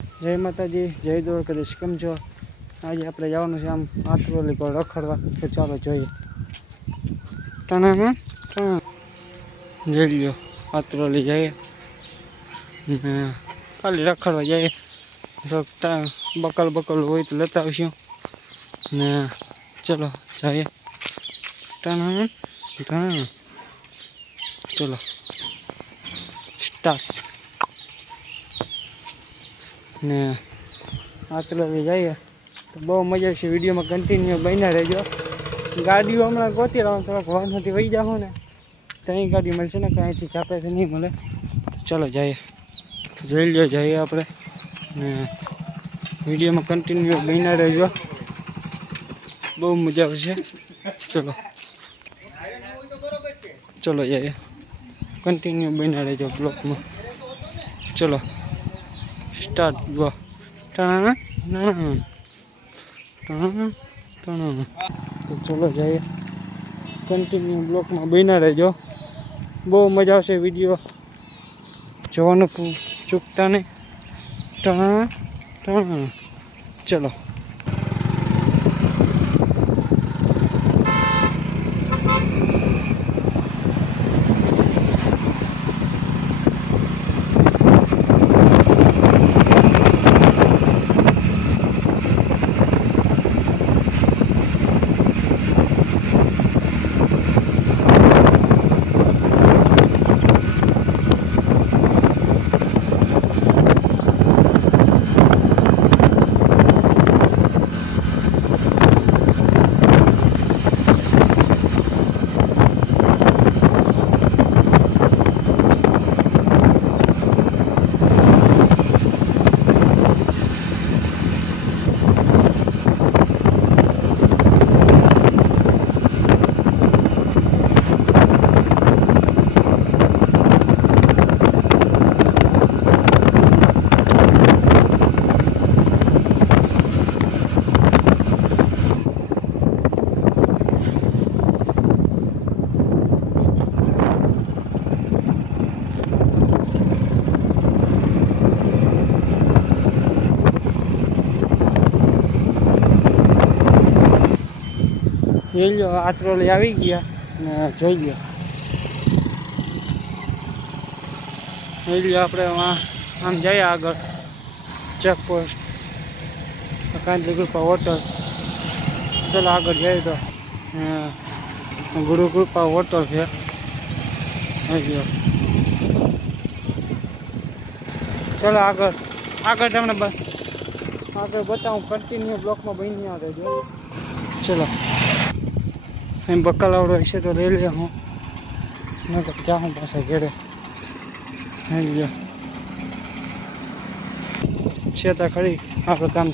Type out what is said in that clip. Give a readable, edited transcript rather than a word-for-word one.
જય માતાજી, જય દ્વારકાધીશ. કેમ છો? આજે આપણે જવાનું છે આમ આત્રોલી પર રખડવા. તો ચાલો જોઈએ. ટણામાં જઈ લ્યો, આત્રોલી જઈએ ને ખાલી રખડવા જઈએ. બકલ હોય તો લેતા આવશું ને ચલો જઈએ. ટણામાં ચલો સ્ટાર્ટ. ને આત્રોલી જઈએ તો બહુ મજા આવશે. વિડીયોમાં કન્ટિન્યુ બન્યા રહેજો. ગાડીઓ હમણાં ગોતી રહો, થોડાક વાહનથી વહી જાઓ ને તો અહીં ગાડી મળશે ને, કાંઈથી ચાપેથી નહીં મળે. ચાલો જઈએ, તો જોઈ લો જઈએ આપણે ને વિડીયોમાં કન્ટિન્યુ બન્યા રહેજો, બહુ મજા આવશે. ચલો જઈએ, કન્ટિન્યુ બન્યા રહેજો બ્લોકમાં. ચલો સ્ટાર્ટ. ગો ટણા તો ચલો જઈએ, કન્ટિન્યુ બ્લોકમાં બન્યા રહેજો, બહુ મજા આવશે. વિડીયો જોવાનું ચૂકતા નહીં. ચલો જોઈ લો, આત્રોલી આવી ગયા ને જોઈ લો. જોઈ લો આપણે આમ જઈએ આગળ ચેકપોસ્ટ કાંતિકૃપા હોટલ. ચલો આગળ જઈએ તો ગુરુકૃપા હોટલ છે. ચલો આગળ તમને આગળ બતાવું. કન્ટિન્યુ બ્લોકમાં બની રહેજો. ચલો એમ બકાલાવડો હશે તો લઈ લે, હું ન તો જાઉં પાછા ઘેરે. છે તો ખરી આપણે કામ